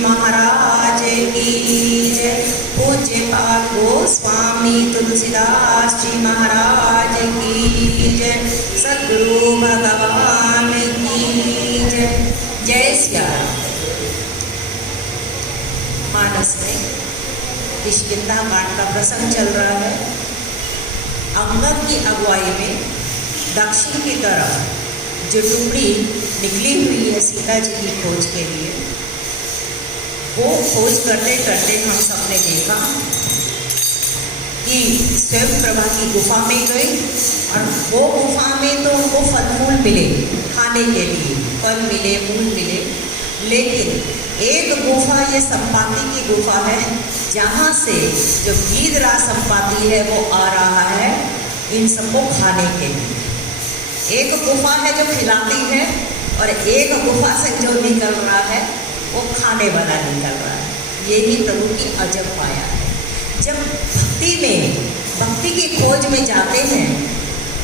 महाराज की जय। पूज्यपाद गोस्वामी तुलसीदास जी महाराज की जय। सद्गुरु भगवान की जय। जय सिया राम। मानस में किष्किंधा कांड का प्रसंग चल रहा है। अंगद की अगुवाई में दक्षिण की तरफ जो टुकड़ी निकली हुई है सीता जी की खोज के लिए, वो खोज करते करते हम सबने देखा कि स्वयं प्रभा की गुफा में गई और वो गुफा में तो उनको फल फूल मिले खाने के लिए, फल मिले, मूल मिले, लेकिन एक गुफा ये संपाति की गुफा है जहाँ से जो गीधरा संपाति है वो आ रहा है इन सबको खाने के लिए। एक गुफा है जो खिलाती है और एक गुफा से जो निकल रहा है वो खाने वाला निकल रहा है। यही प्रभु की अजब माया है। जब भक्ति की खोज में जाते हैं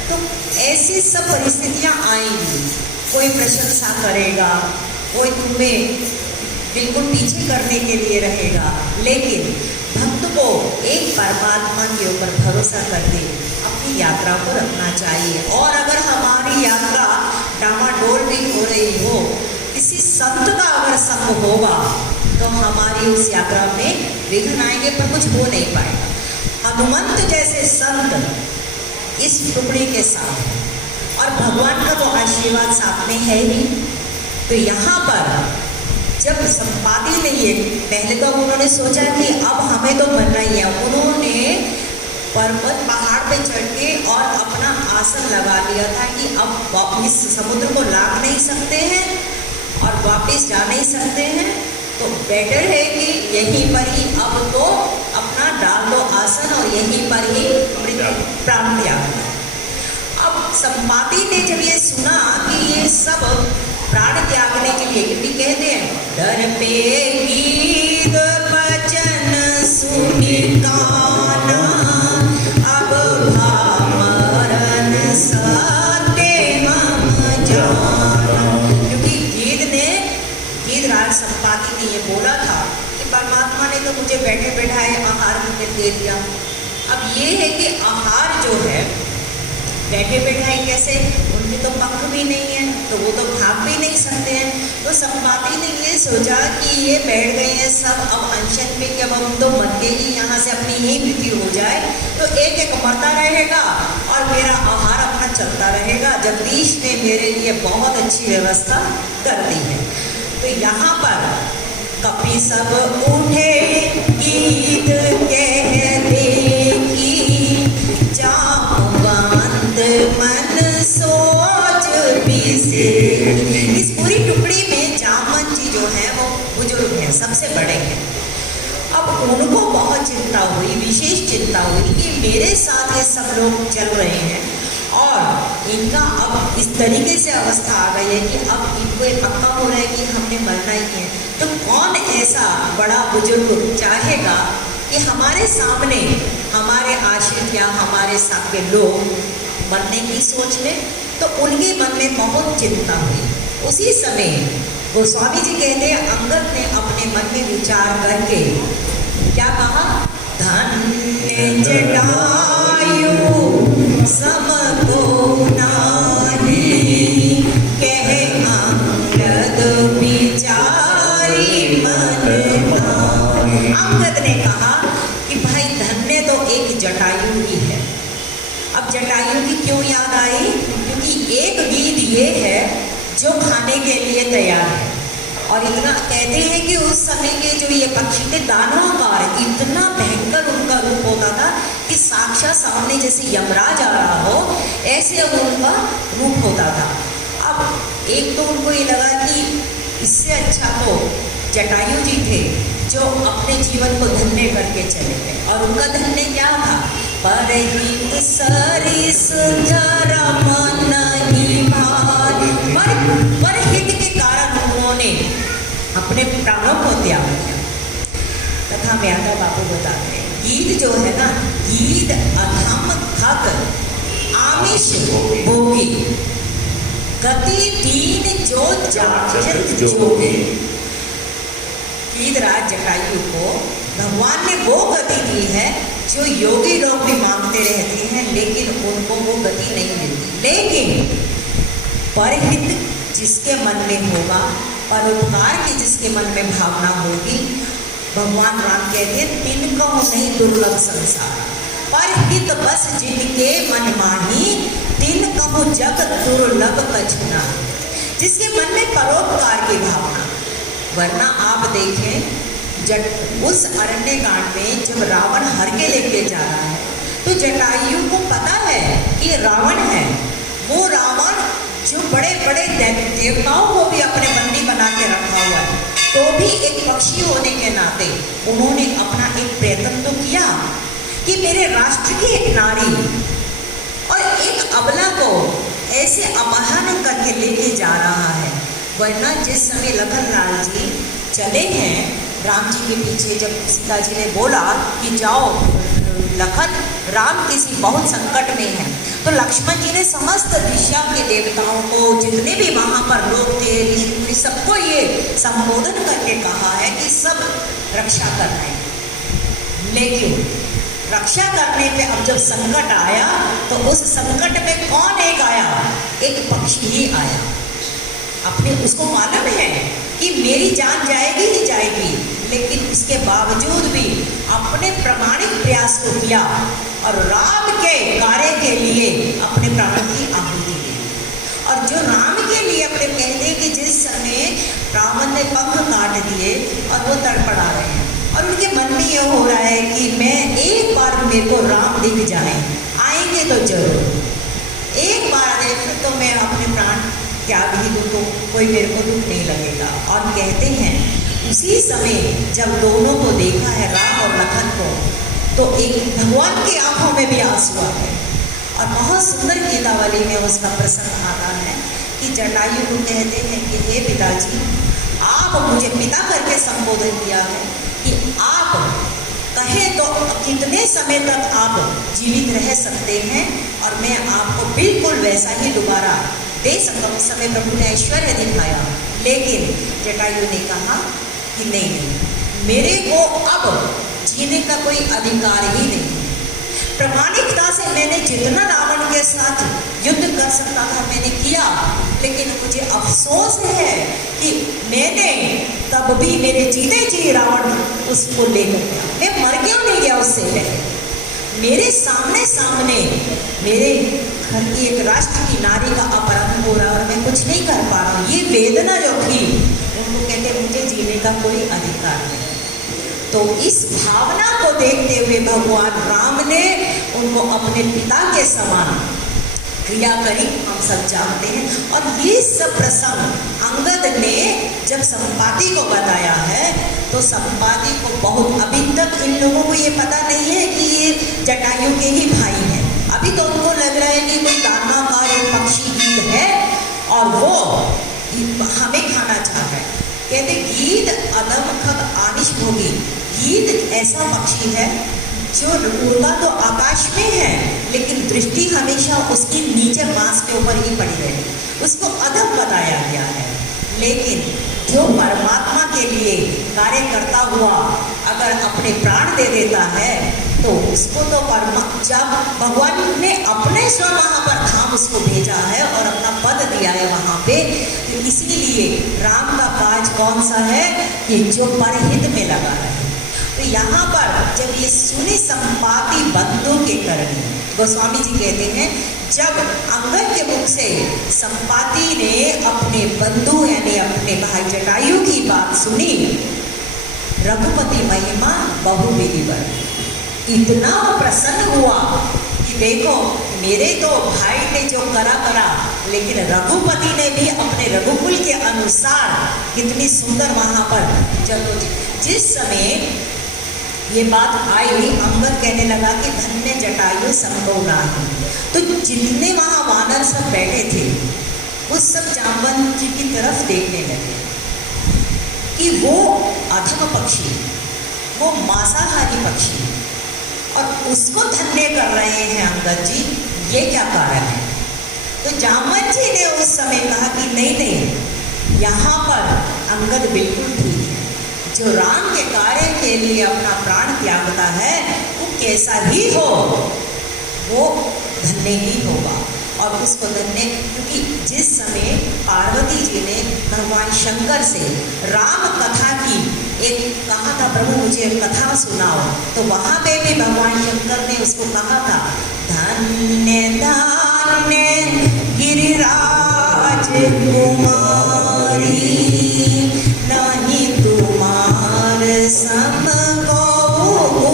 तो ऐसी सब परिस्थितियाँ आएंगी। कोई प्रशंसा करेगा, कोई तुम्हें बिल्कुल पीछे करने के लिए रहेगा, लेकिन भक्त को एक परमात्मा के ऊपर भरोसा करके अपनी यात्रा को रखना चाहिए। और अगर हमारी यात्रा डामाडोल भी हो रही हो, किसी संत का अगर संग होगा तो हमारी उस यात्रा में विघ्न आएंगे पर कुछ हो नहीं पाएगा। हनुमंत जैसे संत इस टुकड़ी के साथ और भगवान का तो आशीर्वाद साथ में है ही। तो यहाँ पर जब संपाति ने ये पहले तो उन्होंने सोचा कि अब हमें तो बनना ही है, उन्होंने पर्वत पहाड़ पे चढ़ के और अपना आसन लगा लिया था कि अब इस समुद्र को लांघ नहीं सकते हैं और वापस जा नहीं सकते हैं, तो बेटर है कि यहीं पर ही अब तो अपना डाल दो आसन और यहीं पर ही प्राण त्याग। अब संपाति ने जब ये सुना कि ये सब प्राण त्यागने के लिए, क्योंकि कहते हैं डर पे गीत वचन सुनी काना, अब भामरन सत्य मम जाना। क्योंकि गीधराज संपाति ने ये बोला था कि परमात्मा ने तो मुझे बैठे बैठाए आहार में दे दिया। अब ये है कि आहार जो है बैठे बैठाए कैसे, उनके तो पंख भी नहीं है तो वो तो भाग भी नहीं सकते हैं। तो संपाति ने ये सोचा कि ये बैठ गए हैं सब अब अनशन पे, कि अब हम तो मर के ही यहाँ से अपनी ही मृत्यु हो जाए तो एक एक मरता रहेगा और मेरा आहार अपना चलता रहेगा। जगदीश ने मेरे लिए बहुत अच्छी व्यवस्था कर दी है। तो यहाँ पर कपि सब उठे गीत कहते की जामवंत मन सोच बिसे। इस पूरी टुकड़ी में जामवंत जी जो है वो बुजुर्ग हैं, सबसे बड़े हैं। अब उनको बहुत चिंता हुई, विशेष चिंता हुई कि मेरे साथ ये सब लोग चल रहे हैं और इनका अब इस तरीके से अवस्था आ गई है कि अब इनको ये पक्का हो रहा है कि हमने मरना ही है। तो कौन ऐसा बड़ा बुजुर्ग चाहेगा कि हमारे सामने हमारे आश्रित या हमारे साथ के लोग मरने की सोच लें? तो उनके मन में बहुत चिंता हुई। उसी समय गोस्वामी जी कहते हैं अंगद ने अपने मन में विचार करके क्या कहा? धन्य जटायु सम को नाहि, कह अंगद विचारी मन भाई। अंगद ने कहा कि भाई धन्य तो एक जटायु ही है। अब जटायु की क्यों याद आई? क्योंकि एक गिद्ध ये है जो खाने के लिए तैयार है। और इतना कहते हैं कि उस समय के जो ये पक्षी थे दानवाकार, इतना भयंकर उनका रूप होता था कि साक्षात सामने जैसे यमराज आ रहा हो ऐसे उनका रूप होता था। अब एक तो उनको ये लगा कि इससे अच्छा तो जटायु जी थे जो अपने जीवन को धन्य करके चले गए। और उनका धन्य क्या था? परहित सरिस धर्म नहीं भाई। परहित के कारण उन्होंने अपने प्राणों को त्याग किया। तथा म्यादा बापू बताते हैं गिद्ध जो है ना, गिद्ध अधम खग आमिष भोगी, गति दीन जो जाचक जोगी। गिद्धराज जटायु को भगवान ने वो गति दी है जो योगी लोग भी मांगते रहते हैं, लेकिन उनको वो गति नहीं मिलती। लेकिन परहित जिसके मन में होगा, परोपकार की जिसके मन में भावना होगी, भगवान राम कहते हैं तिनको नहीं दुर्लभ संसार, परहित बस जिनके मन माही, तिन कहूँ जग दुर्लभ कछुना। जिसके मन में परोपकार की भावना। वरना आप देखें उस अरण्य कांड में जब रावण हर के लेके जा रहा है तो जटायु को पता है कि रावण है। वो रावण जो बड़े बड़े देवताओं को भी अपने बंदी बना के रखा हुआ है, तो भी एक पक्षी होने के नाते उन्होंने अपना एक प्रयत्न तो किया कि मेरे राष्ट्र की एक नारी और एक अबला को ऐसे अपहरण करके लेके जा रहा है। वरना जिस समय लखन लाल जी चले हैं राम जी के पीछे, जब सीता जी ने बोला कि जाओ लखन, राम किसी बहुत संकट में है, तो लक्ष्मण जी ने समस्त दिशा के देवताओं को, जितने भी वहाँ पर लोग थे, ऋषि, सबको ये संबोधन करके कहा है कि सब रक्षा कर रहे हैं। लेकिन रक्षा करने पे अब जब संकट आया तो उस संकट में कौन एक आया? एक पक्षी ही आया। अपने उसको मालूम है कि मेरी जान जाएगी ही जाएगी, लेकिन इसके बावजूद भी अपने प्रामाणिक प्रयास को किया और राम के कार्य के लिए अपने प्राणों की आहुति दी। और जो राम के लिए अपने कहते हैं कि जिस समय रावण ने पंख काट दिए और वो तड़पड़ा रहे हैं और उनके मन में ये हो रहा है कि मैं एक बार मेरे को राम दिख जाए, आएंगे तो जरूर, एक बार देख तो मैं अपने प्राण त्याग ही दूँ तो कोई मेरे को दुख नहीं लगेगा। और कहते हैं उसी समय जब दोनों को देखा है राम और लखन को, तो एक भगवान की आंखों में भी आंसू आ गए। और बहुत सुंदर गीतावली में उसका प्रसंग आता है कि जटायु को कहते हैं कि हे पिताजी, आप मुझे पिता करके संबोधन किया है कि आप कहें तो कितने समय तक आप जीवित रह सकते हैं और मैं आपको बिल्कुल वैसा ही दोबारा दे सकता हूँ। समय प्रभु ने ऐश्वर्य दिखाया, लेकिन जटायु ने कहा कि नहीं, मेरे को अब जीने का कोई अधिकार ही नहीं। प्रामाणिकता से मैंने जितना रावण के साथ युद्ध कर सकता था मैंने किया, लेकिन मुझे अफसोस है कि मैंने तब भी मेरे जीते जी रावण उसको लेकर गया। मैं मर क्यों नहीं गया उससे पहले? मेरे सामने सामने मेरे घर की एक राष्ट्र की नारी का अपहरण हो रहा और मैं कुछ नहीं कर पा रहा हूँ। ये वेदना जो थी, उनको कहते मुझे जीने का कोई अधिकार नहीं। तो इस भावना को देखते हुए भगवान राम ने उनको अपने पिता के समान क्रिया करी, हम सब जानते हैं। और ये सब प्रसंग अंगद ने जब संपाति को बताया है तो संपाति को बहुत, अभी तक इन लोगों को ये पता नहीं है कि ये जटायु के ही भाई हैं। अभी तो उनको लग रहा है कि कोई दानव और अलम खग आनिश भोगी। गीत ऐसा पक्षी है जो उड़ता तो आकाश में है, लेकिन दृष्टि हमेशा उसकी नीचे मांस के ऊपर ही पड़ी रहे, उसको अधम बताया गया है। लेकिन जो परमात्मा के लिए कार्य करता हुआ अगर अपने प्राण दे देता है तो उसको तो जब भगवान ने अपने स्व वहाँ पर धाम उसको भेजा है और अपना पद दिया है वहाँ पे, तो इसीलिए राम का काज कौन सा है कि जो परहित में लगा है। तो यहाँ पर जब ये सुने संपाति बंधु के करनी, गोस्वामी जी कहते हैं जब अंगद के मुख से संपाति ने अपने बंधु यानी अपने भाई जटायु की बात सुनी, रघुपति महिमा बहुविधिवर, इतना प्रसन्न हुआ कि देखो मेरे तो भाई ने जो करा, लेकिन रघुपति ने भी अपने रघुकुल के अनुसार कितनी सुंदर वहाँ पर जब जिस समय ये बात आई, अंगद कहने लगा कि धन्य जटायु संभव नाही। तो जितने वहाँ वानर सब बैठे थे वो सब जाम्बवंत जी की तरफ देखने लगे कि वो अधम पक्षी, वो मांसाहारी पक्षी, और उसको धन्य कर रहे हैं अंगद जी, ये क्या कारण है। तो जाम्बवंत जी ने उस समय कहा कि नहीं, यहाँ पर अंगद बिल्कुल ठीक है, जो राम के कार्य के लिए अपना प्राण त्यागता है वो कैसा ही हो वो धन्य ही होगा। और उसको धन्य, क्योंकि जिस समय पार्वती जी ने भगवान शंकर से राम कथा की एक कहा था, प्रभु मुझे कथा सुनाओ, तो वहाँ पे भी भगवान शंकर ने उसको कहा था, धन्य धन्य गिरिराज कुमारी, नहीं तुम्हार सम को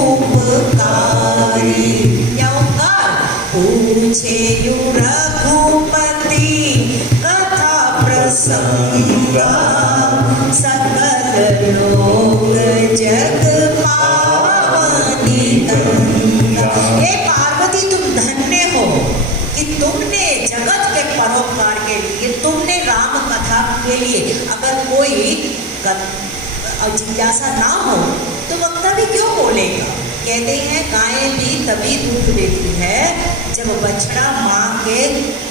उपकारी। क्या उपकार? पूछे यु रघुपति कथा प्रसंगा, सकल लोग जग पावनी गंगा। हे पार्वती तुम धन्य हो कि तुमने जगत के परोपकार के लिए, तुमने राम कथा के लिए, अगर कोई जिज्ञासा ना हो तो वक्ता भी क्यों बोलेगा। कहते हैं गायें भी तभी दूध देती है जब बछड़ा माँ के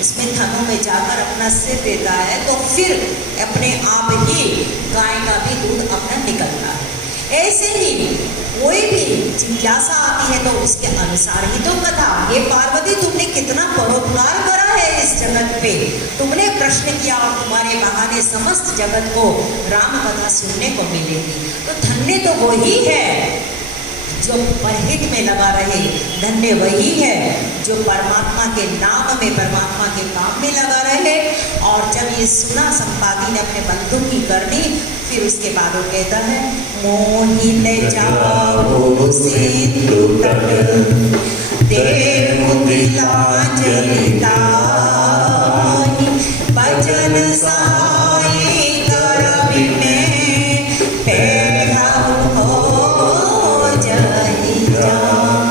उसमें थनों में जाकर अपना सिर देता है, तो फिर अपने आप ही गाय का भी दूध अपना निकलता है। ऐसे ही कोई भी जिज्ञासा आती है तो उसके अनुसार ही तो कथा। ये पार्वती तुमने कितना परोपकार करा है इस जगत पे, तुमने प्रश्न किया और तुम्हारे बहाने समस्त जगत को राम कथा सुनने को मिलेगी। तो धन्य तो वही है जो परहित में लगा रहे, धन्य वही है जो परमात्मा के नाम में, परमात्मा के काम में लगा रहे। और जब ये सुना संपाति ने अपने बंधु की करनी, फिर उसके बाद वो कहता है, मोहित जाओ सिंधु तट, देखो तिलांजलि ताई, भजन सहाय कर विनय, पैठा हो जय जान।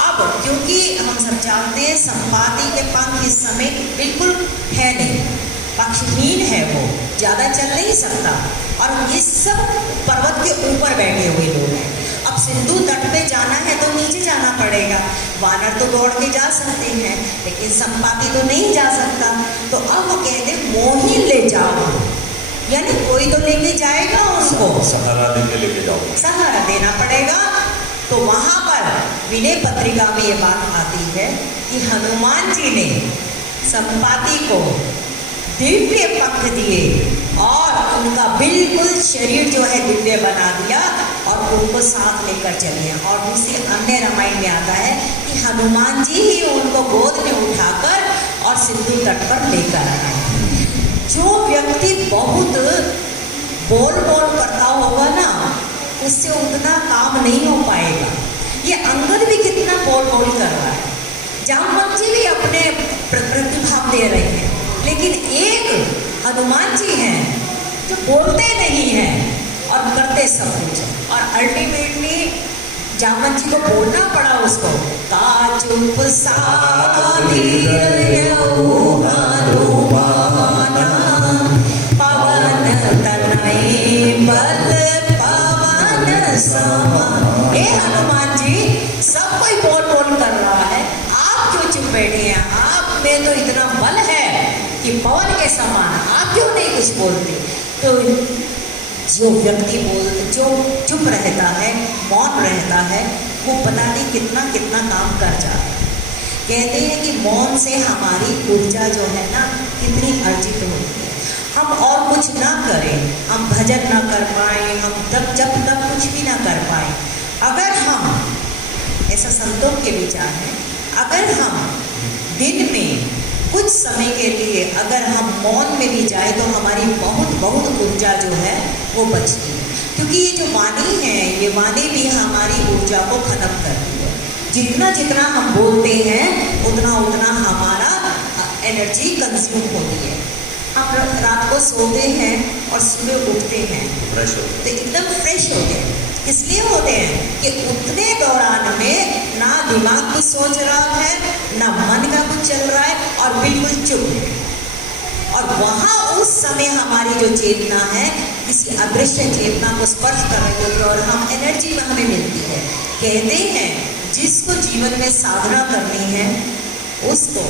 अब क्योंकि हम सब जानते हैं संपाति के पंख इस समय बिल्कुल है नहीं, पक्षहीन है, वो ज़्यादा चल नहीं सकता, और इस सब पर्वत के ऊपर बैठे हुए लोग हैं। अब सिंधु तट पे जाना है तो नीचे जाना पड़ेगा, वानर तो दौड़ के जा सकते हैं लेकिन संपाति तो नहीं जा सकता। तो अब वो कहते मोही ले जाओ, यानी कोई तो लेके जाएगा उनको, सहारा देके लेके जाओ, सहारा देना पड़ेगा। तो वहाँ पर विनय पत्रिका में ये बात आती है कि हनुमान जी ने संपाति को दिव्य पंख दिए और उनका बिल्कुल शरीर जो है दिव्य बना दिया और उनको साथ लेकर चले। और दूसरी अन्य रामायण में आता है कि हनुमान जी ही उनको गोद में उठाकर और सिंधु तट पर लेकर आए। जो व्यक्ति बहुत बोल करता होगा ना, उससे उतना काम नहीं हो पाएगा। ये अंगद भी कितना बोल कर रहा है, जाम्बवंत जी भी अपने प्रतिभाव दे रहे हैं, लेकिन एक हनुमान जी हैं जो बोलते नहीं हैं और करते सब कुछ। और अल्टीमेटली जाम्बवंत जी को बोलना पड़ा उसको, का चुप पवन तनय बल हनुमान जी, सब कोई बोल बोल कर रहा है, आप क्यों चुप बैठे हैं? आप में तो इतना बल है कि पवन के समान, आप क्यों नहीं कुछ बोलते? तो जो व्यक्ति जो चुप रहता है, मौन रहता है, वो पता नहीं कितना कितना काम कर जाता है। कहते हैं कि मौन से हमारी ऊर्जा जो है ना कितनी अर्जित होती है। हम और कुछ ना करें, हम भजन ना कर पाए, हम जब तक कुछ भी ना कर पाए, अगर हम, ऐसा संतों के विचार है, अगर हम दिन में कुछ समय के लिए अगर हम मौन में भी जाए तो हमारी बहुत ऊर्जा जो है वो बचती है। क्योंकि ये जो वाणी है, ये वाणी भी हमारी ऊर्जा को खत्म करती है। जितना जितना हम बोलते हैं उतना उतना हमारा एनर्जी कंज्यूम होती है। हम रात को सोते हैं और सुबह उठते हैं तो एकदम फ्रेश होते हैं। इसलिए होते हैं कि उतने दौरान में ना दिमाग कुछ सोच रहा है, ना मन का कुछ चल रहा है, और बिल्कुल चुप है। और वहाँ उस समय हमारी जो चेतना है, किसी अदृश्य चेतना को स्पर्श कर रही होती है और हम एनर्जी में हमें मिलती है। कहते हैं जिसको जीवन में साधना करनी है उसको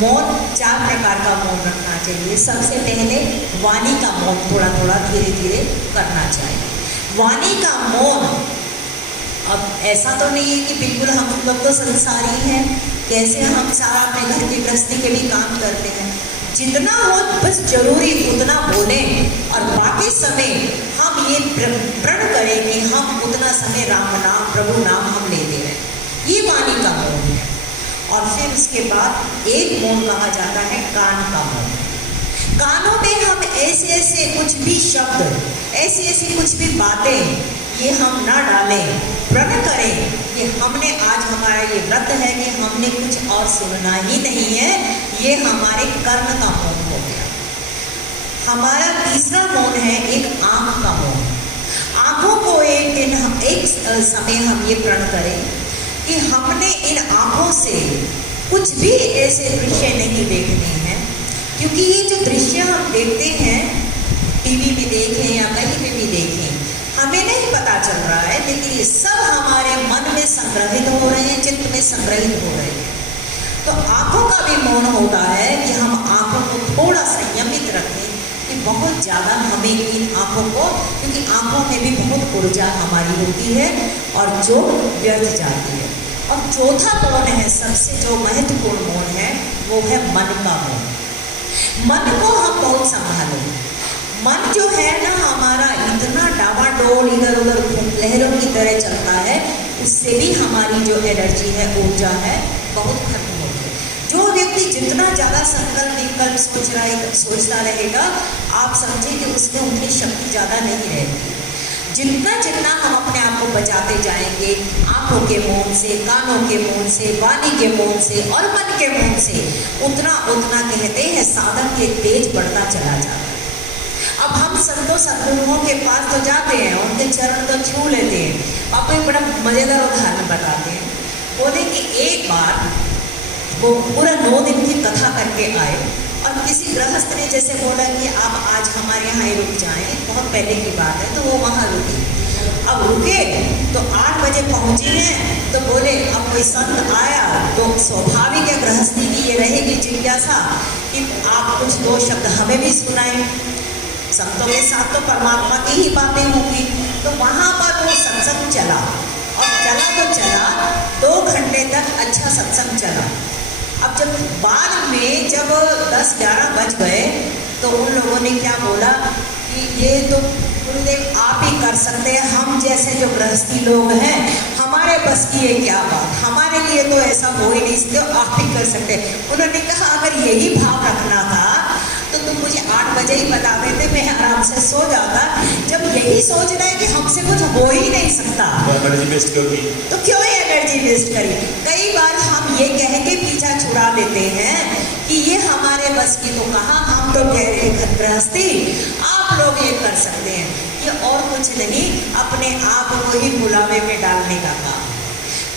मौन, 4 प्रकार का मौन रखना चाहिए। सबसे पहले वाणी का मौन थोड़ा थोड़ा धीरे धीरे करना चाहिए। वाणी का मौन, अब ऐसा तो नहीं है कि बिल्कुल हम लोग तो संसारी हैं, कैसे हम सारा अपने घर की गृहस्थी के भी काम करते हैं। जितना हो बस जरूरी उतना बोलें और बाकी समय हम ये प्रण करें कि हम उतना समय राम नाम, प्रभु नाम हम लेते रहें। ये वाणी का मौन है। और फिर उसके बाद एक मौन कहा जाता है कान का मौन। कानों में हम ऐसे ऐसे कुछ भी शब्द, ऐसी ऐसी कुछ भी बातें ये हम ना डालें, प्रण करें कि हमने आज हमारा ये व्रत है कि हमने कुछ और सुनना ही नहीं है। ये हमारे कर्म का मौन हो गया। हमारा तीसरा मौन है एक आँख का मौन। आँखों को एक दिन एक समय हम ये प्रण करें कि हमने इन आँखों से कुछ भी ऐसे दृश्य नहीं देखने हैं। क्योंकि ये जो दृश्य हम देखते हैं, टीवी में देखें या कहीं पे भी देखें, हमें नहीं पता चल रहा है, लेकिन ये सब हमारे मन में संग्रहित हो रहे हैं, चित्त में संग्रहित हो रहे हैं। तो आँखों का भी मौन होता है कि हम आँखों को थोड़ा संयमित रखें कि बहुत ज़्यादा हमें इन आँखों को, क्योंकि आँखों में भी बहुत ऊर्जा हमारी होती है और जो व्यर्थ जाती है। और चौथा मौन है, सबसे जो महत्वपूर्ण मौन है, वो है मन का मौन। मन को हम बहुत संभालें। मन जो है ना हमारा इतना डावाडोल इधर उधर लहरों की तरह चलता है, उससे भी हमारी जो एनर्जी है, ऊर्जा है, बहुत खत्म होती है। जो व्यक्ति जितना ज़्यादा संकल्प विकल्प सोचता रहेगा, आप समझिए कि उसमें उतनी शक्ति ज़्यादा नहीं रहती। जितना जितना हम अपने आप को बचाते जाएंगे, आँखों के मौन से, कानों के मौन से, वाणी के मौन से और मन के मौन से, उतना उतना कहते हैं साधन के तेज बढ़ता चला जाता है। अब हम संतों सद्गुरुओं के पास तो जाते हैं, उनके चरण तो छू लेते हैं। आपको एक बड़ा मज़ेदार उदाहरण बताते हैं। बोले कि एक बार वो पूरा 9 दिन की कथा करके आए और किसी गृहस्थ ने जैसे बोला कि आप आज हमारे यहाँ ही रुक जाएं, बहुत पहले की बात है, तो वो वहाँ रुके। अब रुके तो 8 बजे पहुँचे हैं, तो बोले अब कोई संत आया तो स्वाभाविक है गृहस्थी की ये रहेगी जिज्ञासा कि आप कुछ 2 शब्द हमें भी सुनाएं। संतों के साथ तो परमात्मा की ही बातें होंगी। तो वहाँ पर वो सत्संग चला और चला तो चला, 2 घंटे तक अच्छा सत्संग चला। अब जब बाद में जब 10-11 बज गए तो उन लोगों ने क्या बोला कि ये तो गुरुदेव आप ही कर सकते हैं, हम जैसे जो गृहस्थी लोग हैं हमारे बस की ये क्या बात, हमारे लिए तो ऐसा हो ही नहीं सकते, आप ही कर सकते। उन्होंने कहा अगर यही भाव रखना था तो तुम मुझे 8 बजे ही बता देते, मैं आराम से सो जाता। जब यही सोच रहे हैं कि हमसे कुछ हो ही नहीं सकता तो क्यों एनर्जी वेस्ट करी। कई बार हम ये कह के पीछा छुड़ा देते हैं कि ये हमारे बस की तो कहाँ, हम तो कह रहे हैं गृहस्थी, आप लोग ये कर सकते हैं। ये और कुछ नहीं, अपने आप को ही बुलावे में डालने का काम।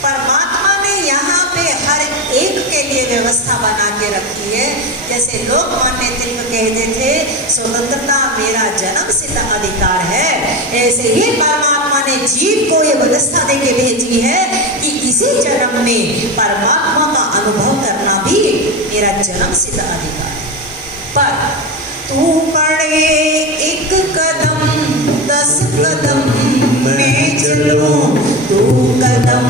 परमात्मा ने यहाँ पे हर एक के लिए व्यवस्था व्यवस्था बना के रखी है। जैसे लोकमान्य तिलक कहते थे स्वतंत्रता मेरा जन्म सिद्ध अधिकार है, ऐसे ही परमात्मा ने जीव को ये व्यवस्था दे के भेजी है कि इसी जन्म में परमात्मा का अनुभव करना भी मेरा जन्म सिद्ध अधिकार है। पर तू बढ़े एक कदम 10 कदम मैं चलूं, तू कदम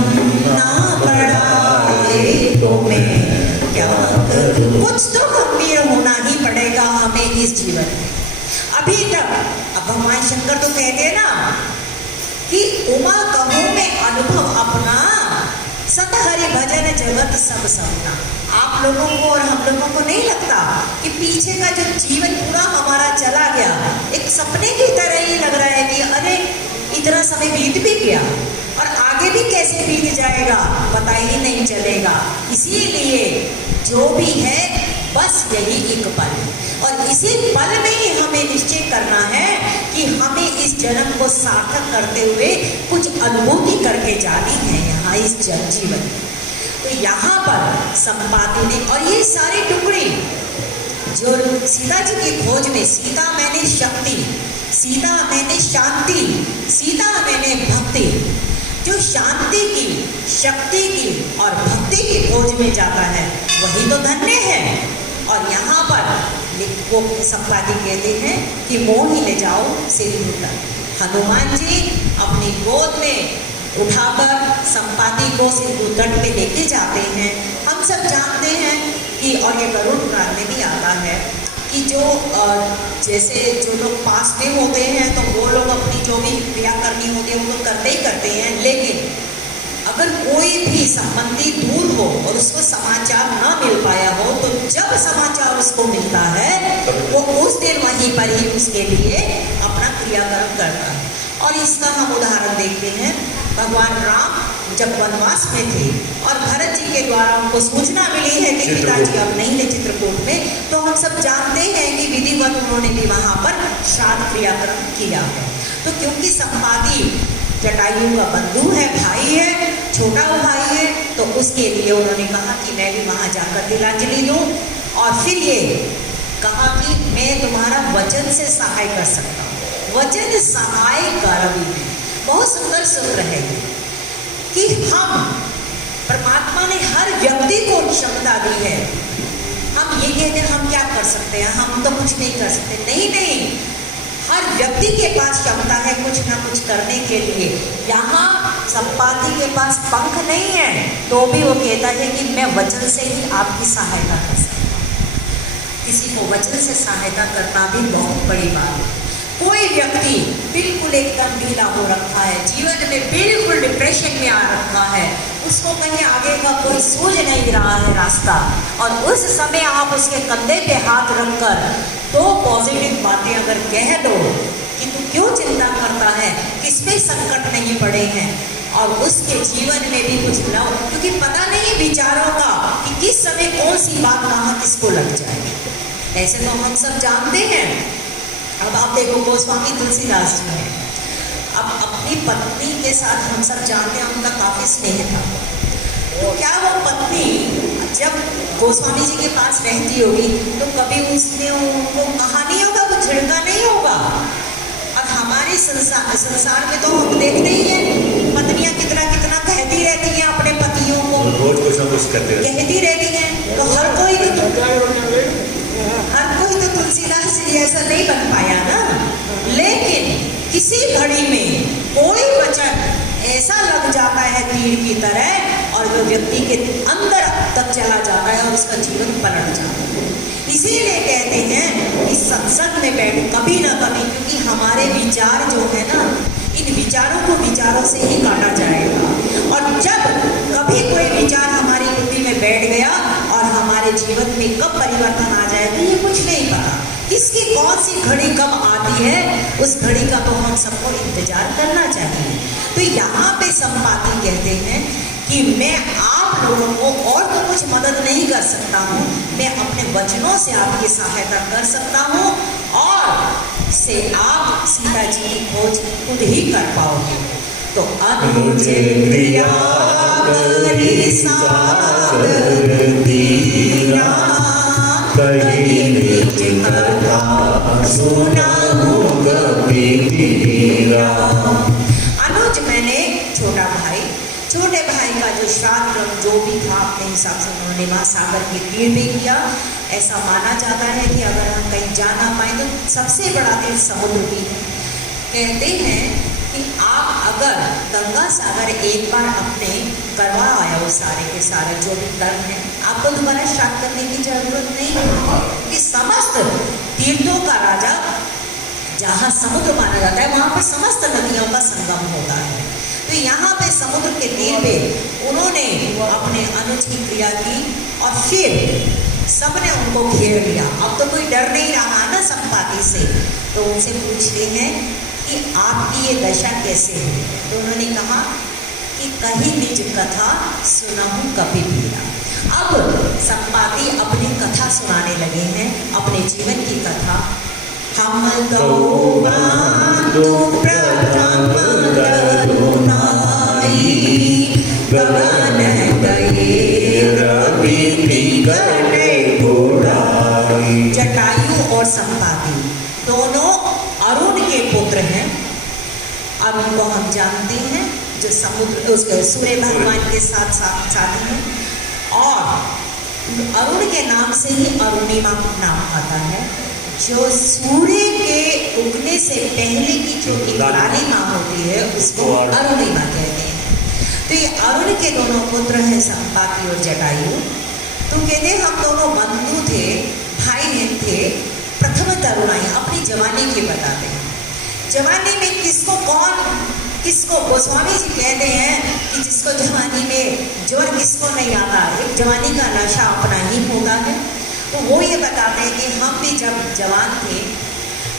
ना बढ़ाए तो मैं क्या करूं। कुछ तो गंभीर होना ही पड़ेगा हमें इस जीवन में। अभी तक अब भगवान शंकर तो कहते हैं ना कि उमा कहूं में अनुभव अपना, सत हरि भजन जगत सब सपना। आप लोगों को और हम लोगों को नहीं लगता कि पीछे का जो जीवन पूरा हमारा चला गया एक सपने की तरह ही लग रहा है कि अरे इतना समय बीत भी गया और आगे भी कैसे बीत जाएगा पता ही नहीं चलेगा। इसीलिए जो भी है बस यही एक पल, और इसी पल में ही हमें निश्चय करना है कि हमें इस जन्म को सार्थक करते हुए कुछ अनुभूति करके जानी है यहाँ इस जीवन में। तो यहाँ पर संपाति ने, और ये सारे टुकड़े जो सीता जी की खोज में, सीता मैंने शक्ति, सीता मैंने शांति, सीता मैंने भक्ति, जो शांति की, शक्ति की और भक्ति की खोज में जाता है वही तो धन्य है। और यहाँ पर वो संपाति कहते हैं कि मोह ही ले जाओ सिंधु तट। हनुमान जी अपनी गोद में उठाकर संपाति को सिंधु तट पे लेके जाते हैं। हम सब जानते हैं कि, और ये गरुड़ पुराण में भी आता है कि जो जैसे जो लोग पास में होते हैं तो वो लोग अपनी जो भी क्रिया करनी होती है वो लोग करते ही करते हैं, लेकिन अगर कोई भी संबंधी दूर हो और उसको समाचार न मिल पाया हो तो जब समाचार उसको मिलता है वो उस दिन वहीं पर ही उसके लिए अपना क्रियाकर्म करता है। और इसका हम उदाहरण देखते हैं, भगवान राम जब वनवास में थे और भरत जी के द्वारा उनको सूचना मिली है कि पिताजी अब नहीं थे चित्रकूट में, तो हम सब जानते हैं कि विधिवत उन्होंने भी वहाँ पर श्राद्ध क्रियाक्रम किया है। तो क्योंकि संपाति जटायु का बंधु है, भाई है, छोटा भाई है, तो उसके लिए उन्होंने कहा कि मैं भी वहाँ जाकर तिलांजलि दूँ। और फिर ये कहा कि मैं तुम्हारा वचन से सहाय कर सकता हूँ, वचन सहाय करवी। बहुत सुंदर सूत्र है कि हम, परमात्मा ने हर व्यक्ति को क्षमता दी है। हम ये कहते हैं हम क्या कर सकते हैं, हम तो कुछ नहीं कर सकते, नहीं, हर व्यक्ति के पास क्षमता है कुछ ना कुछ करने के लिए। यहाँ संपाति के पास पंख नहीं है तो भी वो कहता है कि मैं वचन से ही आपकी सहायता कर सकता हूँ। किसी को वचन से सहायता करना भी बहुत बड़ी बात है। कोई व्यक्ति बिल्कुल एकदम ढीला हो रखा है, जीवन में बिल्कुल डिप्रेशन में आ रखा है, उसको कहीं आगे का कोई सूझ नहीं रहा है रास्ता, और उस समय आप उसके कंधे पे हाथ रखकर दो पॉजिटिव बातें अगर कह दो कि तू क्यों चिंता करता है, किस पे संकट नहीं पड़े हैं, और उसके जीवन में भी कुछ लाओ, क्योंकि पता नहीं विचारों का कि किस समय कौन सी बात कहाँ किसको लग जाए। ऐसे तो हम सब जानते हैं। अब आप देखो गोस्वामी तुलसीदास जी हैं, अब अपनी पत्नी के साथ हम सब जानते हैं उनका काफ़ी स्नेह था, तो क्या वो पत्नी जब गोस्वामी जी के पास रहती होगी तो कभी उसने उनको कहा नहीं होगा, वो झिड़का नहीं होगा। अब हमारे संसार में तो हम देखते ही हैं पत्नियां कितना कहती रहती हैं अपने पतियों को, रोज कुछ ना कुछ कहती रहती हैं। तो हर कोई तो तुलसीदास जी ऐसा नहीं बन पाया ना, लेकिन किसी घड़ी में कोई वचन ऐसा लग जाता है तीर की तरह और वो व्यक्ति के अंदर तक चला जाता है और उसका जीवन पलट जाता है। इसीलिए कहते हैं कि सत्संग में बैठ कभी ना कभी, क्योंकि हमारे विचार जो है ना, इन विचारों को विचारों से ही काटा जाएगा, और जब कभी कोई विचार हमारी बुद्धि में बैठ गया और हमारे जीवन में कब परिवर्तन आ जाए तो ये कुछ नहीं पता, किसकी कौन सी घड़ी कब आती है, उस घड़ी का तो हम सबको इंतजार करना चाहिए। तो यहाँ पे संपाति कहते हैं कि मैं आप लोगों को और तो कुछ मदद नहीं कर सकता हूँ, मैं अपने वचनों से आपकी सहायता कर सकता हूँ, और से आप सीता जी की खोज खुद ही कर पाओगे। तो अनुज क्रिया करी सागर दी सुना हूँ कभी पीरा। अनुज मैंने छोटे भाई का जो श्राद्ध जो भी था अपने हिसाब से उन्होंने महासागर के तीर में किया। ऐसा माना जाता है कि अगर हम कहीं जा ना पाए तो सबसे बड़ा तीर्थ समुद्र भी है। कहते हैं कि आप अगर गंगा सागर एक बार अपने करवा आया हो सारे के सारे जो भी कर्म है, आपको दोबारा श्राद्ध करने की जरूरत नहीं है, कि समस्त तीर्थों का राजा जहाँ समुद्र माना जाता है वहाँ पर समस्त नदियों का संगम होता है। तो यहाँ पे समुद्र के तीर पे उन्होंने अपने अनुज की क्रिया की और फिर सबने उनको घेर लिया। अब तो कोई डर नहीं रहा ना संपाति से, तो उनसे पूछते हैं कि आपकी ये दशा कैसे है। तो उन्होंने कहा कि कहीं निज कथा सुनाऊं कभी पीरा। अब संपाति अपनी कथा सुनाने लगे हैं, अपने जीवन की कथा। हम गौबांधु प्रथम तरुणाई, गगन गए रवि बिगड़े बुराई। जटायु और संपाति दोनों अरुण के पुत्र हैं। अब इनको हम जानते हैं जो समुद्र उसके सूर्य भगवान के साथ साथी हैं, और अरुण के नाम से ही अरुणिमा नाम आता है। जो सूर्य के उगने से पहले की जो लालिमा होती है उसको अरुणिमा कहते हैं। तो ये अरुण के दोनों पुत्र हैं संपाति और जटायु। तो कहते हैं हम दोनों बंधु थे, भाई बहन थे। प्रथम तरुणाई अपनी जवानी की बताते हैं। जवानी में किसको गोस्वामी जी कहते हैं कि जिसको जवानी में जोर किसको नहीं आता, एक जवानी का नशा अपना ही होता है। तो वो ये बताते हैं कि हम भी जब जवान थे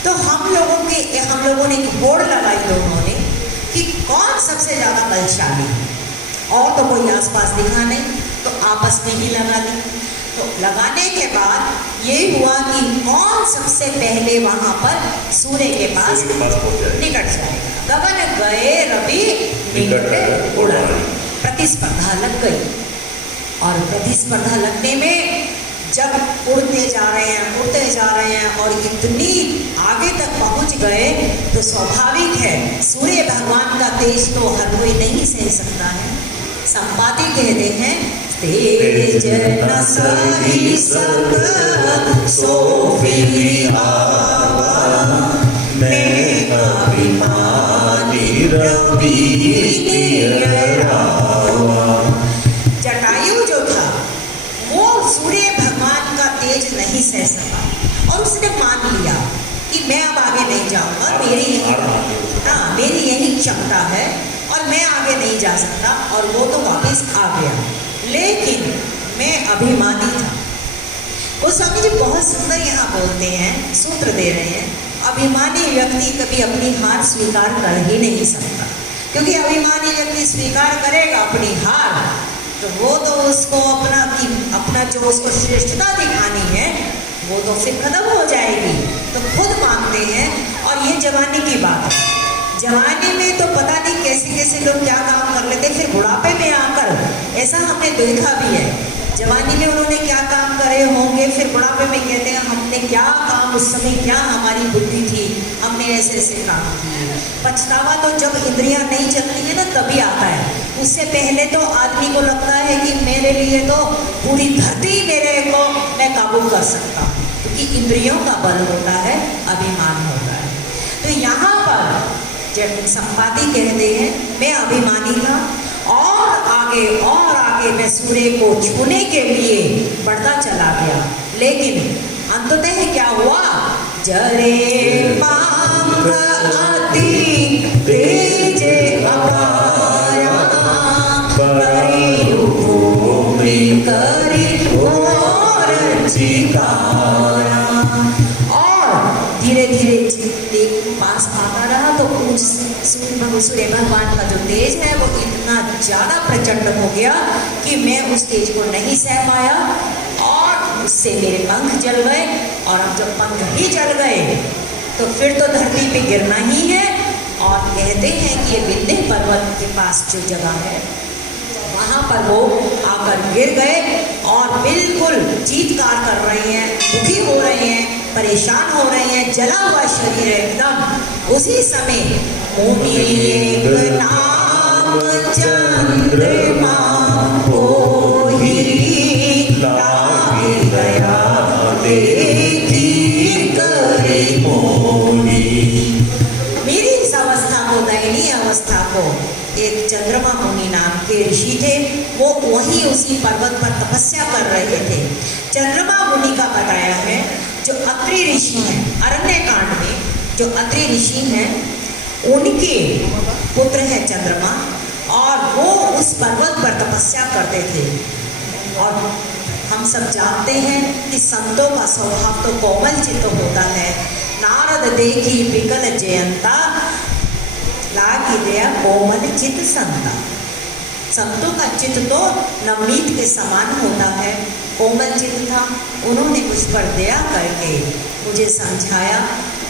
तो हम लोगों ने एक होड़ लगाई दोनों ने कि कौन सबसे ज़्यादा बलशाली है, और तो कोई आसपास दिखा नहीं, तो आपस में ही लगा दी। तो लगाने के बाद ये हुआ कि कौन सबसे पहले वहां पर सूर्य के पास निकट जाएगा। गगन गए रवि निकट उड़ाई। प्रतिस्पर्धा लग गई, और प्रतिस्पर्धा लगने में जब उड़ते जा रहे हैं और इतनी आगे तक पहुंच गए तो स्वाभाविक है सूर्य भगवान का तेज तो हर कोई नहीं सह सकता है। संपाति कहते हैं तेज न सही सक सो फिरी आवा, मैं अभिमानी रवि नियरावा। जटायु जो था वो सूर्य भगवान का तेज नहीं सह सका और उसने मान लिया कि मैं अब आगे नहीं जाऊंगा, मेरी यही क्षमता है और मैं आगे नहीं जा सकता, और वो तो वापस आ गया। लेकिन मैं अभिमानी था। गोस्वामी जी बहुत सुंदर यहाँ बोलते हैं, सूत्र दे रहे हैं। अभिमानी व्यक्ति कभी अपनी हार स्वीकार कर ही नहीं सकता, क्योंकि अभिमानी व्यक्ति स्वीकार करेगा अपनी हार तो वो तो उसको अपना जो उसको श्रेष्ठता दिखानी है वो तो फिर खत्म हो जाएगी। तो खुद मानते हैं, और ये जवानी की बात है। जवानी में तो पता नहीं कैसे लोग क्या काम कर लेते, फिर बुढ़ापे में आकर ऐसा हमने देखा भी है। जवानी में उन्होंने क्या काम करे होंगे, फिर बुढ़ापे में कहते हैं हमने क्या काम उस समय, क्या हमारी बुद्धि थी, हमने ऐसे काम किए। पछतावा तो जब इंद्रियां नहीं चलती है ना तभी आता है। उससे पहले तो आदमी को लगता है कि मेरे लिए तो पूरी धरती मेरे को मैं काबू कर सकता हूँ, क्योंकि इंद्रियों का बल होता है, अभिमान होता है। तो यहाँ पर जब संपाति कहते हैं मैं अभिमानी था और आगे मैं सूर्य को छूने के लिए बढ़ता चला गया, लेकिन अंततः क्या हुआ, जरे पांख अति तेज अपाया, करी भूमि करी घोर चिकारा। और धीरे धीरे पास आता रहा तो सूर्य भगवान का जो तेज है वो इतना ज़्यादा प्रचंड हो गया कि मैं उस तेज को नहीं सह पाया, और उससे मेरे पंख जल गए। और अब जब पंख ही जल गए तो फिर तो धरती पे गिरना ही है। और कहते हैं कि ये विंध्य पर्वत के पास जो जगह है वहाँ पर वो आकर गिर गए और बिल्कुल चीत्कार कर रहे हैं, दुखी हो रहे हैं। परेशान हो रहे हैं, जला हुआ शरीर है एकदम, उसी समय भूमि एक नाम चंद्रमा होहि लागे गया देखी करे मोही। मेरी इस अवस्था को, दयनीय अवस्था को, एक चंद्रमा मुनि नाम के ऋषि थे, वो वही उसी पर्वत पर तपस्या कर रहे थे। चंद्रमा मुनि का बताया है, जो अत्रि ऋषि हैं, अरण्य कांड में जो अत्रि ऋषि हैं, उनके पुत्र है चंद्रमा, और वो उस पर्वत पर तपस्या करते थे। और हम सब जानते हैं कि संतों का स्वभाव तो कोमल चित्त होता है। नारद देखी विकल जयंता लागी दया कोमल चित्त संता। संतों का चित्त तो नवनीत के समान होता है, कोमल चित्त था। उन्होंने मुझ पर दया करके मुझे समझाया,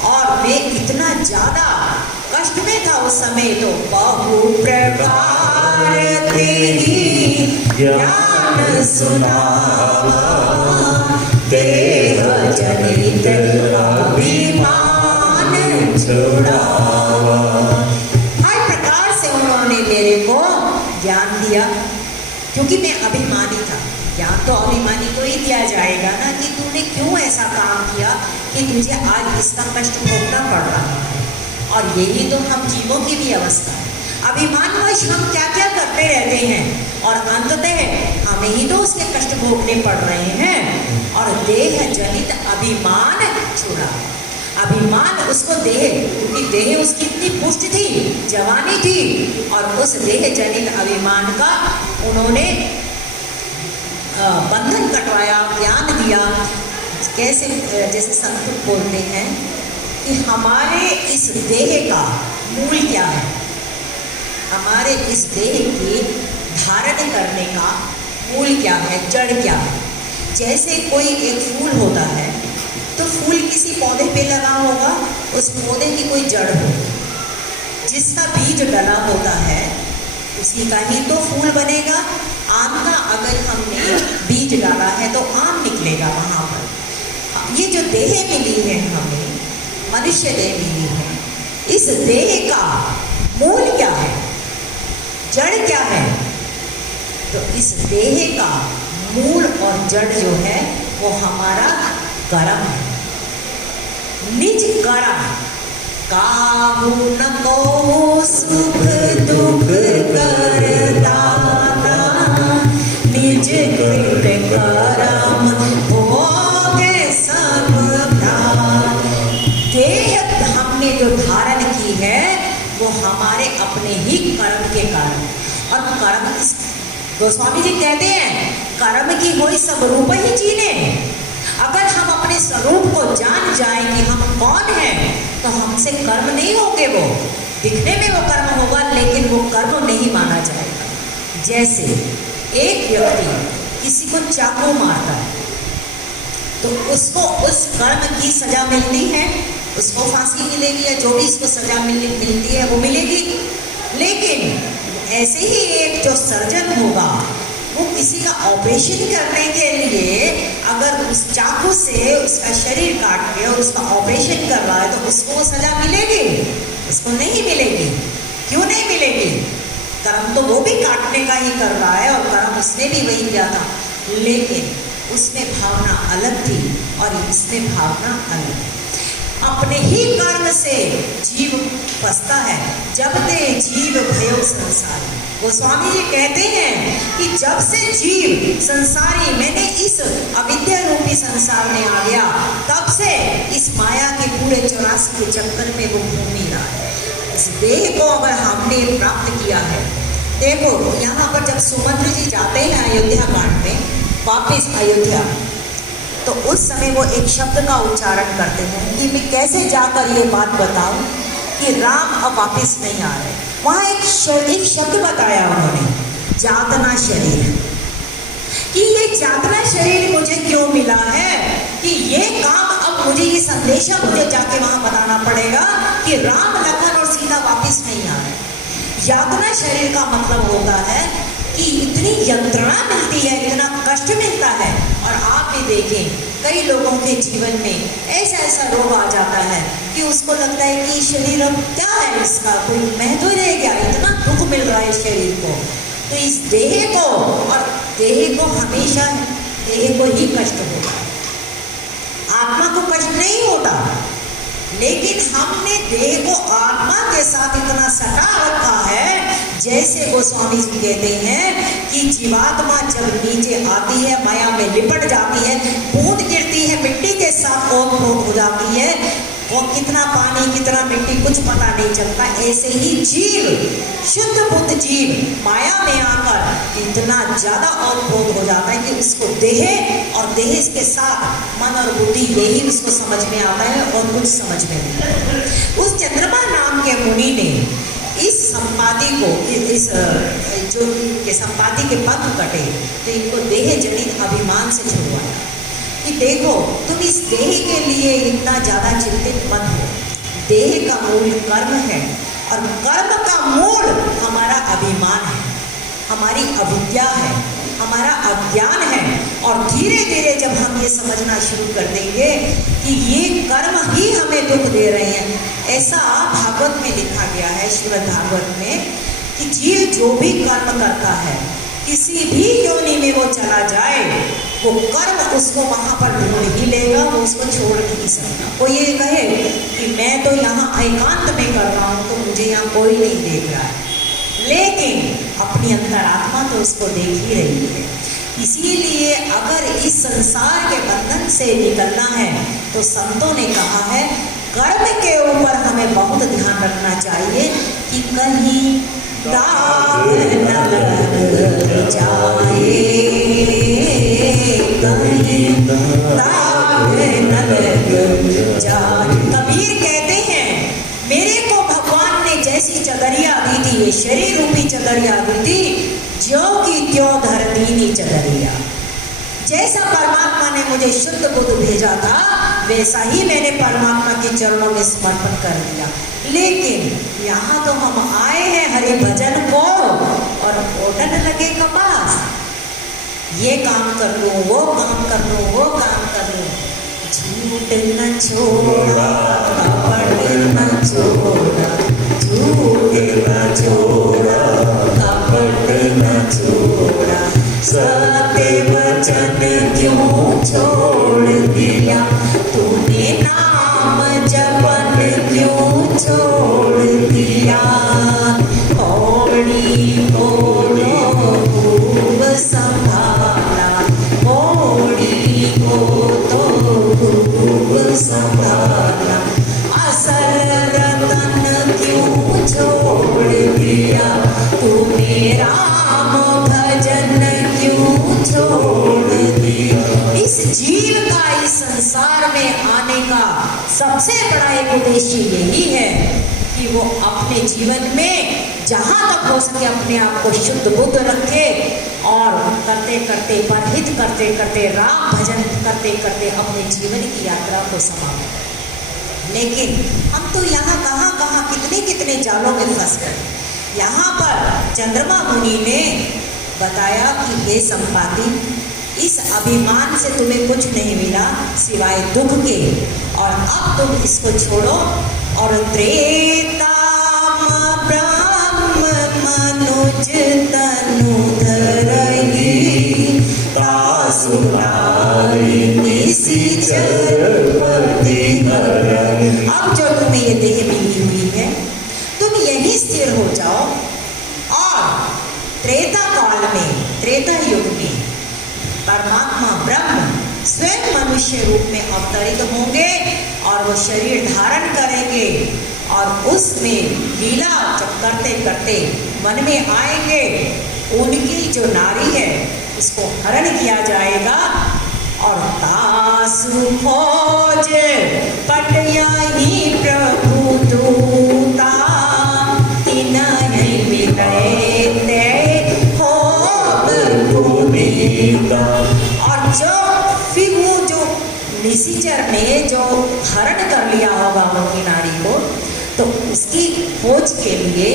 और मैं इतना ज़्यादा कष्ट में था उस समय, तो बहु प्रकार तेरी ज्ञान सुनावा देह जनित अभिमान छुड़ावा। हर प्रकार से उन्होंने मेरे को ज्ञान दिया, क्योंकि मैं अभिमानी था। ज्ञान तो अभिमानी को ही दिया जाएगा ना, कि तूने क्यों ऐसा काम किया कि तुझे आज इसका कष्ट भोगना पड़ रहा है। और यही तो हम जीवों की भी अवस्था है। अभिमानवश हम क्या क्या करते रहते हैं, और अंततः हमें ही तो उसके कष्ट भोगने पड़ रहे हैं। और देह जनित अभिमान छुड़ा। अभिमान उसको देह, क्योंकि देह उसकी इतनी पुष्ट थी, जवानी थी, और उस देह जनित अभिमान का उन्होंने बंधन कटवाया, ज्ञान दिया। कैसे, जैसे संत बोलते हैं कि हमारे इस देह का मूल क्या है, हमारे इस देह के धारण करने का मूल क्या है, जड़ क्या है। जैसे कोई एक फूल होता है, तो फूल किसी पौधे पे लगा होगा, उस पौधे की कोई जड़ होगी, जिसका बीज डला होता है उसी का ही तो फूल बनेगा। आम का अगर हमने बीज डाला है तो आम निकलेगा वहाँ पर। ये जो देह मिली है हमें, मनुष्य देह मिली है, इस देह का मूल क्या है, जड़ क्या है? तो इस देह का मूल और जड़ जो है वो हमारा कर्म है, निज कर्म। काहू न को सुख दुख करदाता, निज कृत कर्म भोगे सब प्राण। देह हमने जो धारण की है वो हमारे अपने ही कर्म के कारण। और कर्म, गोस्वामी जी कहते हैं, कर्म की होई सब रूप ही चीने। अगर हम अपने स्वरूप को जान जाएं कि हम कौन हैं, तो हमसे कर्म नहीं होंगे। वो दिखने में वो कर्म होगा, लेकिन वो कर्म नहीं माना जाएगा। जैसे एक व्यक्ति किसी को चाकू मारता है, तो उसको उस कर्म की सजा मिलती है, उसको फांसी मिलेगी, या जो भी इसको सजा मिलती है वो मिलेगी। लेकिन ऐसे ही एक जो सर्जन होगा, वो किसी का ऑपरेशन करने के लिए अगर उस चाकू से उसका शरीर काट के और उसका ऑपरेशन कर रहा है, तो उसको वो सजा मिलेगी? उसको नहीं मिलेगी। क्यों नहीं मिलेगी? कर्म तो वो भी काटने का ही कर रहा है, और कर्म उसने भी वही किया था, लेकिन उसमें भावना अलग थी और इसमें भावना अलग। अपने ही कर्म से जीव फंसता है, जब ते जीव भयो संसारी। गोस्वामी जी कहते हैं कि जब से जीव संसारी, मैंने इस अविद्या रूपी संसार में आ गया, तब से इस माया के पूरे 84 के चक्कर में वो घूम ही रहा है। इस देह को अगर हमने प्राप्त किया है, देखो यहाँ पर जब सुमंत्र जी जाते हैं अयोध्या कांड में, वापिस अयोध्या, तो उस समय वो एक शब्द का उच्चारण करते हैं कि मैं कैसे जाकर ये बात बताऊं कि राम अब वापिस नहीं आ रहे। वहाँ एक शब्द बताया उन्होंने, जातना शरीर। कि ये जातना शरीर मुझे क्यों मिला है, कि ये काम अब मुझे, ये संदेशा मुझे जाके वहाँ बताना पड़ेगा कि राम, लखन और सीता वापिस नहीं आ रहे। यातना शरीर का मतलब होता है कि इतनी यंत्रणा मिलती है, इतना कष्ट मिलता है। और आप भी देखें कई लोगों के जीवन में ऐसा ऐसा रोग आ जाता है कि उसको लगता है कि शरीर अब क्या है, इसका कोई महत्व ही रह गया, इतना दुख मिल रहा है शरीर को। तो इस देह को, और देह को हमेशा देह को ही कष्ट होता है, आत्मा को कष्ट नहीं होता। लेकिन हमने देह को आत्मा के साथ इतना सटा रखा है, जैसे गोस्वामी जी कहते हैं कि जीवात्मा जब नीचे आती है, माया में लिपट जाती है, बूंद गिरती है, मिट्टी के साथ ओत-प्रोत हो जाती है, वो कितना पानी कितना मिट्टी कुछ पता नहीं चलता। ऐसे ही जीव, शुद्ध बुद्ध जीव माया में आकर इतना ज्यादा ओत-प्रोत हो जाता है कि उसको देह और देह के साथ मन और बुद्धि यही उसको समझ में आता है और कुछ समझ में नहीं आता। उस चंद्रमा नाम के मुनि ने इस संपाति को, इस जो के संपाति के पंख कटे तो इनको देह जनित अभिमान से छुड़वाया कि देखो तुम इस देह के लिए इतना ज्यादा चिंतित मत हो। देह का मूल कर्म है और कर्म का मूल हमारा अभिमान है, हमारी अविद्या है, हमारा अज्ञान है। और धीरे धीरे जब हम ये समझना शुरू कर देंगे कि ये कर्म ही हमें दुख दे रहे हैं, ऐसा भागवत में लिखा गया है, श्रीमद् भागवत में, कि जीव जो भी कर्म करता है, किसी भी योनि में वो चला जाए, वो कर्म उसको वहां पर ढूंढ ही लेगा, वो उसको छोड़ नहीं सकता। वो ये कहे कि मैं तो यहाँ एकांत में कर रहा हूँ तो मुझे यहाँ कोई नहीं देख रहा है, लेकिन अपनी अंतरात्मा तो उसको देख ही रही है। इसीलिए अगर इस संसार के बंधन से निकलना है तो संतों ने कहा है कर्म के ऊपर हमें बहुत ध्यान रखना चाहिए कि कहीं दाग न लग जाए, कहीं दाग न लग जाए। कबीर कहते हैं मेरे को भगवान ने जैसी चदरिया दी थी, ये शरीर रूपी चदरिया दी थी, ज्यों की त्यों धर दीनी चदरिया। जैसा परमात्मा ने मुझे शुद्ध बुद्ध भेजा था, वैसा ही मैंने परमात्मा के चरणों में समर्पण कर दिया। लेकिन यहाँ तो हम आए हैं हरि भजन को और ओटन लगे कपास, ये काम कर लो, वो काम कर लो, वो काम कर लो। झूठ न छोड़ा, कपट न छोड़ा, झूठ न छोड़ा, कपट न छोड़ा, सत्य वचन क्यों छोड़ दिया, तूने नाम जपन क्यों छोड़ दिया। होड़ी बोलो खूब संभाला, होड़ी को तो खूब संभाला, असल रतन क्यों छोड़ दिया, तूने राम भजन क्यों छोड़ दिया। इस जीव का इस संसार में आने का सबसे बड़ा एक उद्देश्य यही है कि वो अपने जीवन में जहाँ तक हो सके अपने आप को शुद्ध बुद्ध रखे और करते करते परहित करते करते राम भजन करते करते अपने जीवन की यात्रा को समाप्त। लेकिन हम तो यहाँ कहाँ कहाँ कितने कितने जालों में फंस गए। यहाँ पर चंद्रमा मुनि ने बताया कि हे संपाति, इस अभिमान से तुम्हें कुछ नहीं मिला सिवाय दुख के, और अब तुम इसको छोड़ो और त्रेता ब्रह्म मनुज तनु धरहि, तासु नारी निशिचर पति हरहि। अब जो तुम्हें ये देह मिली हुई है, तुम यही स्थिर हो जाओ और त्रेता काल में, त्रेता युग में परमात्मा ब्रह्म स्वयं मनुष्य रूप में अवतरित होंगे और वो शरीर धारण करेंगे और उसमें लीला जब करते करते मन में आएंगे, उनकी जो नारी है उसको हरण किया जाएगा और तासु खोज पटया ही प्रभु दूता, तिनहि मिलय ते हो पुनीता। और जो फिर वो जो निशिचर ने जो हरण कर लिया होगा उनकी नारी को, तो उसकी खोज के लिए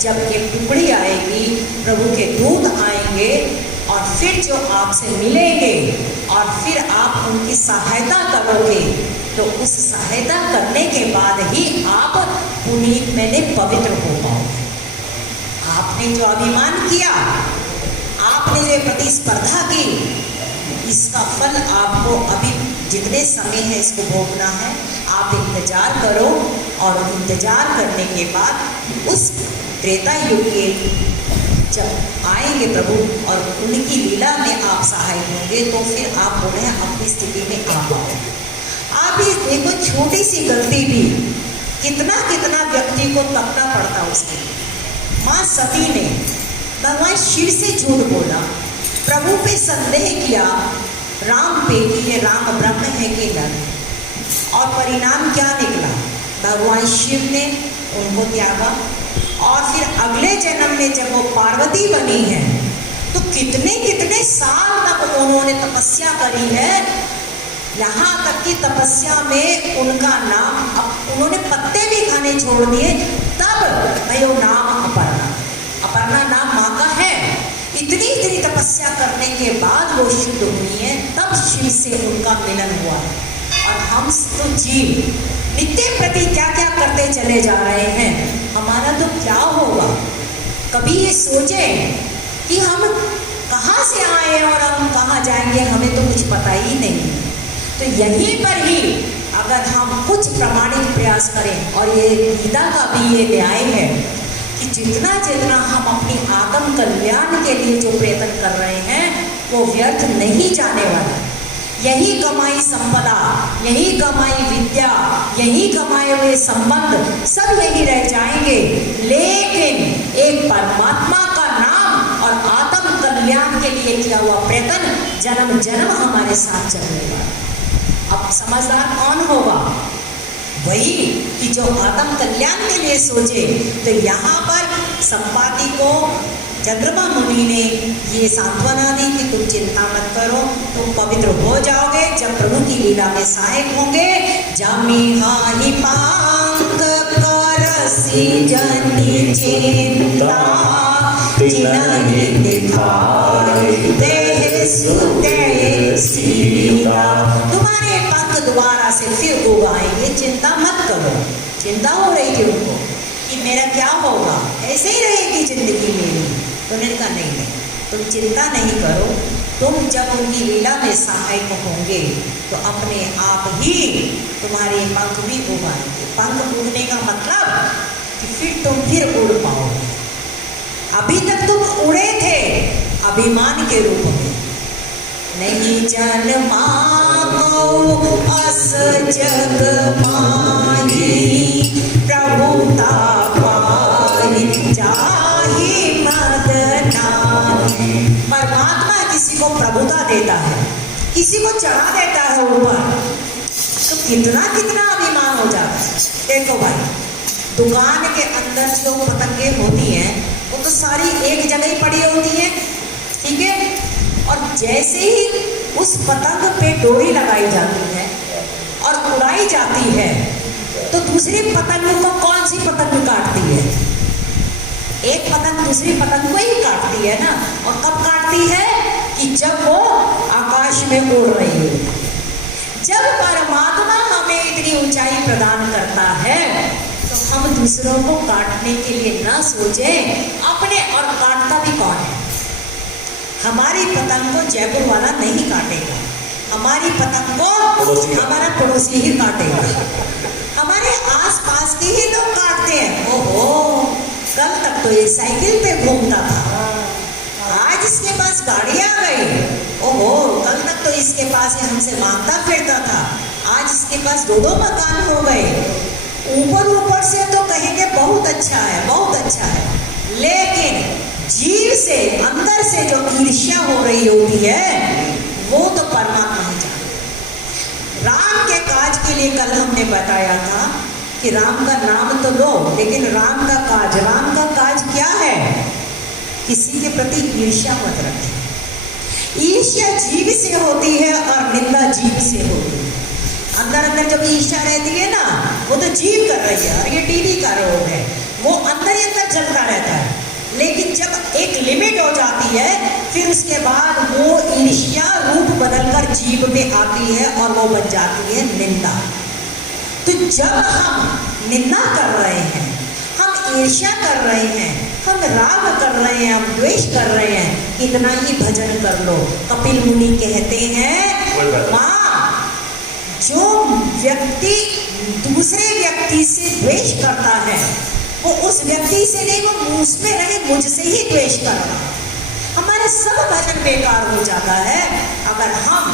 जब ये टुकड़ी आएगी, प्रभु के दूत आएंगे और फिर जो आपसे मिलेंगे और फिर आप उनकी सहायता करोगे, तो उस सहायता करने के बाद ही आप पुनीत में पवित्र हो पाओगे। आपने जो अभिमान किया, आपने जो प्रतिस्पर्धा की, इसका फल आपको अभी जितने समय है इसको भोगना है। आप इंतजार करो और इंतजार करने के बाद उस त्रेता युग के जब आएंगे प्रभु और उनकी लीला में आप सहायक होंगे, तो फिर आप पुनः अपनी स्थिति में आ पाओगे। आप इस देखो, छोटी सी गलती भी कितना कितना व्यक्ति को तपना पड़ता उसके। माँ सती ने भगवान शिव से झूठ बोला, प्रभु पे संदेह किया, राम पे कि ये राम ब्रह्म है कि नर, और परिणाम क्या निकला? भगवान शिव ने उनको त्यागा। और फिर अगले जन्म में जब वो पार्वती बनी है, तो कितने कितने साल तक उन्होंने तपस्या करी है। यहाँ तक कि तपस्या में उनका नाम, अब उन्होंने पत्ते भी खाने छोड़ दिए, तब भाई वो नाम अपर्णा, अपर्णा नाम माँ का है। इतनी इतनी तपस्या करने के बाद वो शुद्ध हुई है, तब शिव से उनका मिलन हुआ। और हम तो जीव नित्य प्रति क्या क्या करते चले जा रहे हैं, हमारा तो क्या होगा? कभी ये सोचे कि हम कहाँ से आए और हम कहाँ जाएंगे, हमें तो कुछ पता ही नहीं है। तो यहीं पर ही अगर हम कुछ प्रामाणिक प्रयास करें, और ये गीता का भी ये न्याय है कि जितना जितना हम अपनी आत्म कल्याण के लिए जो प्रयत्न कर रहे हैं, वो व्यर्थ नहीं जाने वाला। यही कमाई संपदा, यही कमाई विद्या, यही कमाए हुए संबंध सब यही रह जाएंगे, लेकिन एक परमात्मा का नाम और आत्म कल्याण के लिए किया हुआ प्रयत्न जन्म जन्म हमारे साथ चलने वाला। अब समझदार कौन होगा? वही कि जो आत्म कल्याण के लिए सोचे। तो यहाँ पर संपाति को चंद्रमा मुनि ने ये सांत्वना दी कि तुम चिंता मत करो, तुम पवित्र हो जाओगे जब प्रभु की लीला में सहायक होंगे। जमी हानि पांग करसी जनी चिंता, तिनहि निभाए देह सुते सीता। तुम्हारे पंख दोबारा से फिर उगाएंगे, चिंता मत करो। चिंता हो रही थी उनको कि मेरा क्या होगा, ऐसे ही रहेगी जिंदगी मेरी। तो उन्होंने कहा नहीं नहीं, तुम चिंता नहीं करो, तुम जब उनकी लीला में सहायक होंगे तो अपने आप ही तुम्हारे पंख भी उगाएंगे। पंख उगने का मतलब कि फिर तुम फिर उड़ पाओगे। अभी तक तुम उड़े थे अभिमान के रूप में। नहीं जन माओ अस जग माही, प्रभुता पाई जाहि मद नाहि। परमात्मा किसी को प्रभुता देता है, किसी को चढ़ा देता है ऊपर, तो कितना कितना अभिमान हो जाता है। देखो भाई, दुकान के अंदर जो पतंगे होती हैं वो तो सारी एक जगह ही पड़ी होती हैं, ठीक है। और जैसे ही उस पतंग पे डोरी लगाई जाती है और उड़ाई जाती है, तो दूसरी पतंग को कौन सी पतंग काटती है? एक पतंग दूसरी पतंग को ही काटती है ना। और कब काटती है? कि जब वो आकाश में उड़ रही है। जब परमात्मा हमें इतनी ऊंचाई प्रदान करता है, तो हम दूसरों को काटने के लिए ना सोचें अपने। और काटता भी कौन है? हमारी पतंग को जयपुर वाला नहीं काटेगा, हमारी पतंग को हमारा पड़ोसी ही काटेगा। हमारे आसपास के ही लोग काटते हैं। ओहो, कल तक तो ये साइकिल पे घूमता था, आज इसके पास गाड़ी आ गई। ओहो, कल तक तो इसके पास ये हमसे मांगता फिरता था, आज इसके पास 2-2 मकान हो गए। ऊपर ऊपर से तो कहेंगे बहुत अच्छा है, बहुत अच्छा है, लेकिन जीव से अंदर से जो ईर्ष्या हो रही होती है, वो तो परमात्मा ही जानता। राम के काज के लिए कल हमने बताया था कि राम का नाम तो लो, लेकिन राम का काज क्या है? किसी के प्रति ईर्ष्या मत रखें। ईर्ष्या जीव से होती है और निंदा जीव से होती है। अंदर अंदर जब ईर्ष्या रहती है ना, वो तो जीव कर रही है। और ये टीवी का रोग है, वो अंदर ही अंदर चलता रहता है, लेकिन जब एक लिमिट हो जाती है फिर उसके बाद वो ईर्ष्या रूप बदलकर जीभ पे आती है और वो बन जाती है निंदा। तो जब हम निंदा कर रहे हैं, हम ईर्ष्या कर रहे हैं, हम राग कर रहे हैं, हम द्वेष कर रहे हैं, इतना ही भजन कर लो। कपिल मुनि कहते हैं माँ, जो व्यक्ति दूसरे व्यक्ति से द्वेष करता है वो उस व्यक्ति से नहीं, वो उसमें रहे मुझसे ही द्वेष कर रहा। हमारे सब भजन बेकार हो जाता है अगर हम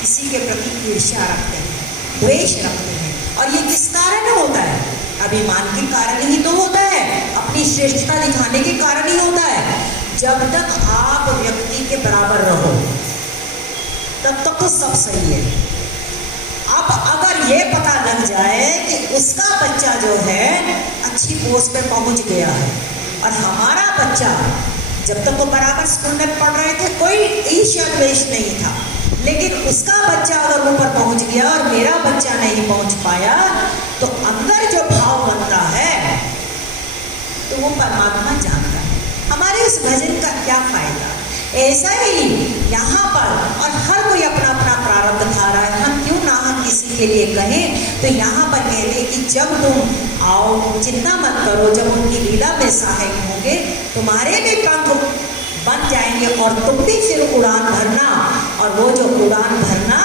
किसी के प्रति ईर्ष्या रखते हैं, द्वेष रखते हैं। और ये किस कारण होता है? अभिमान के कारण ही तो होता है, अपनी श्रेष्ठता दिखाने के कारण ही होता है। जब तक आप व्यक्ति के बराबर रहो तब तक तो सब सही है। अब अगर ये पता लग जाए कि उसका बच्चा जो है अच्छी पोस्ट पे पहुंच गया है और हमारा बच्चा, जब तक वो बराबर स्कूल में पढ़ रहे थे कोई ईर्ष्या द्वेष नहीं था, लेकिन उसका बच्चा अगर ऊपर पहुंच गया और मेरा बच्चा नहीं पहुंच पाया तो अंदर जो भाव बनता है तो वो परमात्मा जानता है। हमारे उस भजन का क्या फायदा? ऐसा ही यहाँ पर, और हर कोई अपना अपना प्रारब्ध खा रहा है, हम क्यों ना हम किसी के लिए कहें। तो यहाँ पर कहते कि जब तुम आओ चिंता मत करो, जब उनकी लीला में सहायक होंगे तुम्हारे भी पंख बन जाएंगे और तुम भी फिर उड़ान भरना। और वो जो उड़ान भरना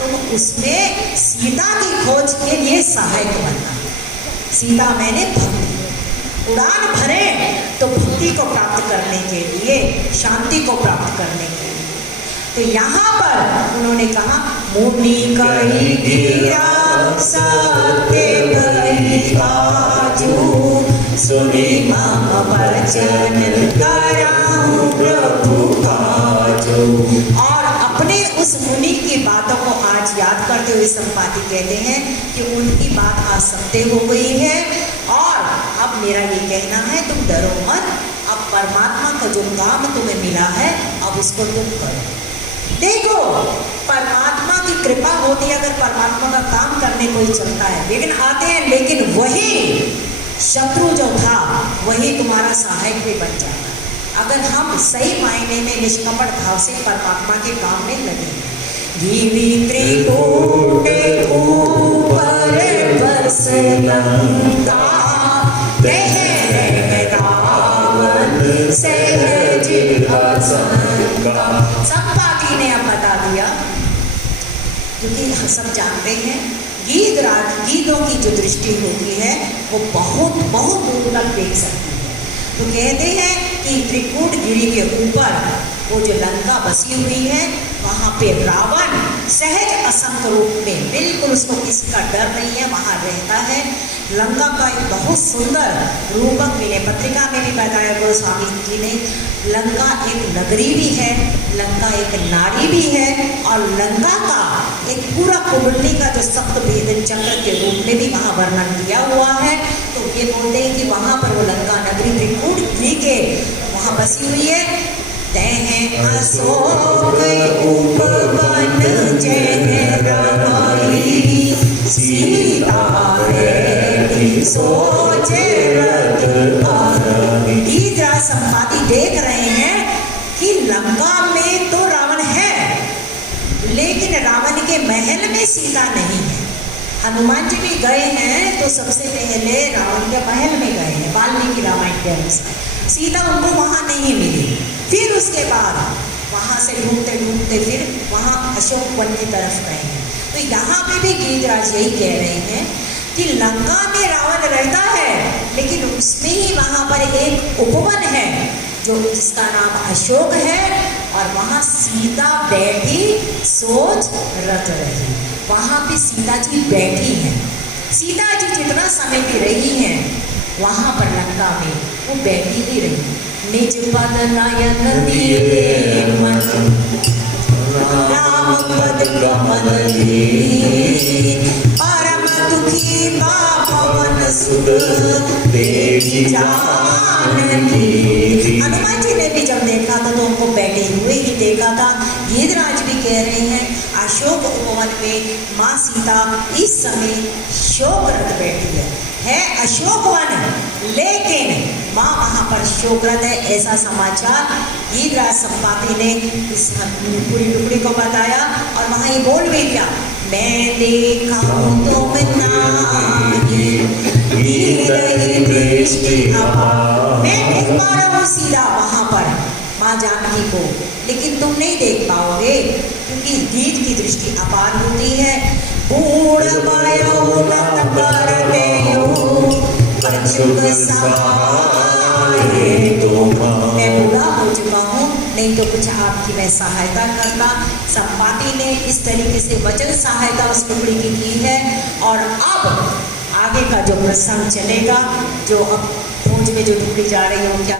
तुम उसमें सीता की खोज के लिए सहायक बनना। सीता मैंने भक्ति, उड़ान भरे तो भक्ति को प्राप्त करने के लिए, शांति को प्राप्त करने के लिए। तो यहाँ पर उन्होंने कहा मुनि कई गिरा सत्य भई काजू, सुनि मम वचन कराहु प्रभु काजू। और अपने उस मुनि की बातों को आज याद करते हुए संपाति कहते हैं कि उनकी बात आज सत्य हो गई है और अब मेरा ये कहना है तुम डरो मत। अब परमात्मा का जो काम तुम्हें मिला है अब उसको तुम करो। देखो परमात्मा की कृपा होती है, अगर परमात्मा का काम करने कोई चलता है, लेकिन आते हैं, लेकिन वही शत्रु जो था वही तुम्हारा सहायक भी बन जाता है। अगर हम सही मायने में निष्कपट भाव से परमात्मा के काम में लगे। घीवी त्रिकूट ऊपर बस लंका, सहज आशंका। संपाति ने अब बता दिया, क्योंकि हम सब जानते हैं गीतों की जो दृष्टि होती है वो बहुत बहुत दूर तक देख सकती है। तो कहते हैं कि त्रिकूट गिरी के ऊपर वो जो लंका बसी हुई है वहाँ पे रावण सहज असंग रूप में, बिल्कुल उसको किसी का डर नहीं है, वहाँ रहता है। लंका का एक बहुत सुंदर रूपक मिले, पत्रिका में भी बताया गोस्वामी जी ने। लंका एक नगरी भी है, लंका एक नारी भी है, और लंका का एक पूरा कुंडली का जो सप्त भेदन चक्र के रूप में भी वहाँ वर्णन किया हुआ है। तो ये बोलते हैं कि वहाँ पर वो लंका नगरी त्रिकूट गिरी के वहाँ बसी हुई है। अशोक उपवन जय रमाई, सीता सोचे रथ आरही। इधर संपाति देख रहे हैं कि लंका में तो रावण है, लेकिन रावण के महल में सीता नहीं है। हनुमान जी भी गए हैं तो सबसे पहले रावण के महल में गए हैं, वाल्मीकि रामायण के अनुसार। सीता उनको वहाँ नहीं मिली। फिर उसके बाद वहाँ से ढूंढते ढूंढते फिर वहाँ अशोक वन की तरफ गए हैं। तो यहाँ पे भी गीतराज यही कह रहे हैं कि लंका में रावण रहता है, लेकिन उसमें ही वहाँ पर एक उपवन है जो जिसका नाम अशोक है, और वहाँ सीता बैठी सोच रत रही। वहाँ पे सीता जी बैठी हैं। सीता जी जितना समय भी रही हैं वहाँ पर लंका में वो बैठी ही रही। निज पद नयन दिए मन, राम पद कमल परम दुखी का पवन सुत देवी जानकी। हनुमान जी ने भी जब देखा था तो उनको बैठे हुए ही देखा था। गीधराज भी कह रहे हैं अशोक उपवन में माँ सीता इस समय शोकरत बैठी है अशोकवन, लेकिन माँ वहाँ पर शोकरत है, ऐसा समाचार गीधराज संपाति ने इस पूरी टुकड़ी को बताया। और वहाँ ये बोल भी क्या, मैं देखा तुम नाही गिरहि दृष्टि अपार। मैं देख पा रहा हूँ सीधा वहाँ पर माँ जानकी को, लेकिन तुम नहीं देख पाओगे क्योंकि गीत की दृष्टि अपार होती है। बूढ़ भयो नत करते हो अच्युत सहाय तुम्हारा। मैं बूढ़ा हो चुका हूँ, नहीं तो कुछ आपकी मैं सहायता करता। संपाति ने इस तरीके से वचन सहायता उस टुकड़ी की है। और अब आगे का जो प्रसंग चलेगा, जो अब भोज में जो टुकड़ी जा रही है वो क्या